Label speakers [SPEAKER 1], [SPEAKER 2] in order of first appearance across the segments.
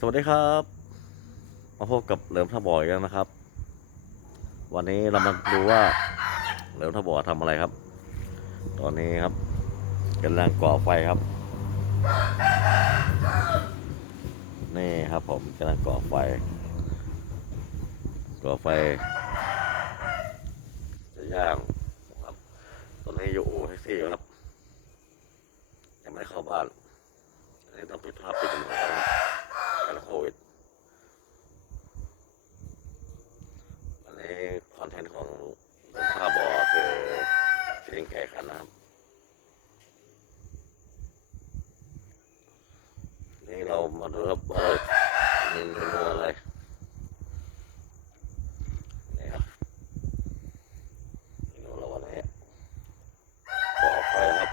[SPEAKER 1] สวัสดีครับมาพบกับเหลิมท่าบ่ออีกแล้วนะครับ วันนี้เรามาดูว่าเหลิมท่าบ่อทำอะไรครับ ตอนนี้ครับกำลังก่อไฟครับ นี่ครับผมกำลังก่อไฟ ก่อไฟ จะย่างครับ ตอนนี้อยู่แท็กซี่ครับยังไม่เข้าบ้านอันนี้ต้องปิดภาพปิดหมดแล้วครับ การโควิดวันนี้คอนเทนต์ของท่าบอคือเสียงแก่ขันนะครับ นี่เรามาดูครับว่าเมนูอะไร นี่ครับเมนูเราวันนี้ก่อไฟครับ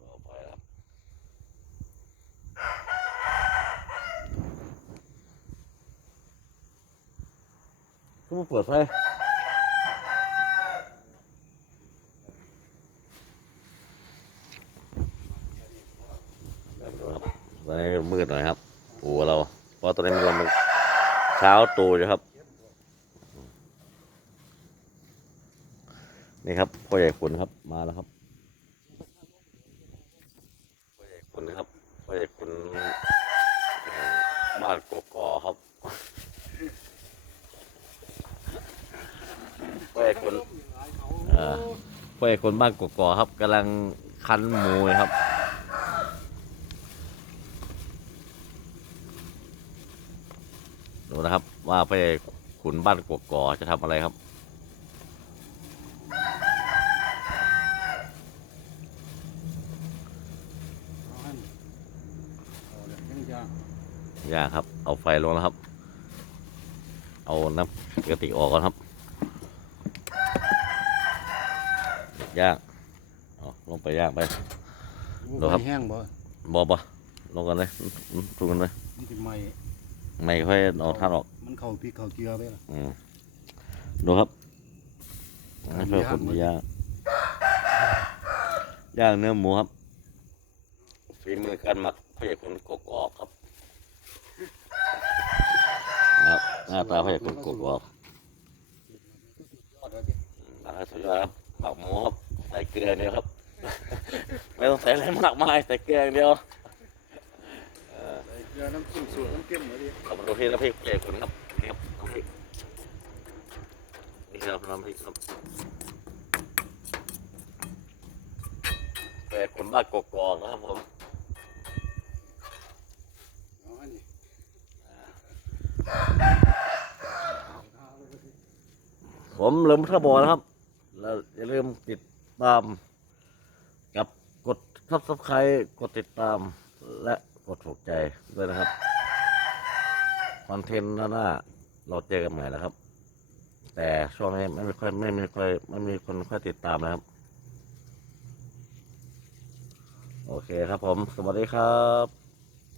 [SPEAKER 1] ก่อไฟครับ ก็มาเปิดไฟตอนนี้มืดหน่อยครับปูเรา เพราะตอนนี้มันเช้าตูอยู่ครับ นี่ครับพ่อใหญ่ขุนครับมาแล้วครับพ่อใหญ่ขุนครับพ่อใหญ่ขุนบ้านกก อครับพ่อใหญ่ขุนเอ่อพ่อใหญ่ขุนบ้านกกอครับกำลังคั้นหมูนะครับดูนะครับ ว่าพ่อขุนบ้านกกอจะทำอะไรครับ
[SPEAKER 2] ยวยังยาง
[SPEAKER 1] ย่าครับ เอาไฟลงแล้วครับ เอาน้ำกระติกออกก่อนครับ ย่างเอาลงไปย่างไป
[SPEAKER 2] โอ้
[SPEAKER 1] ดูครับ
[SPEAKER 2] ไฟแห้งบ่
[SPEAKER 1] บอบะลงกันเลยอืมทุกกันเลย
[SPEAKER 2] มันสิไหม้
[SPEAKER 1] ไม่ค่อยเอาท่านออก
[SPEAKER 2] มันเข้าพริกเข้าเกลือไปล่ะ
[SPEAKER 1] อืมดูครับให้เพื่อคนย่างย่างเนื้อหมูครับฝีมือการหมักพระเอกคนกกอกครับนะครับหน้าตาพระเอกคนกกอกหลังสุดยอดครับ หมักหมูครับใส่เกลืออย่างเดียวครับ ไม่ต้องใส่อะไรมากมายใส่เกลืออย่างเดียว
[SPEAKER 2] ใส่เกลือน้ำจิ้มสูตรน้ำเค็มมาดิ
[SPEAKER 1] ขอบคุณที่น้ำพริกเอกคุณครับนี่ครับน้ำพริกนี่ครับน้ำพริกครับเอกคุณบ้านกกอกนะครับผม
[SPEAKER 2] เอาให้นี่
[SPEAKER 1] ผมเริ่มท่าบอนะครับ แล้วอย่าลืมติดตาม กับกดซับสไครต์กดติดตาม และกดถูกใจด้วยนะครับ คอนเทนต์หน้าเราเจอกันใหม่แล้วครับ แต่ช่วงนี้ไม่มีค่อยไม่มีค่อยไม่มีคนค่อยติดตามนะครับ โอเคครับผม สวัสดีครับ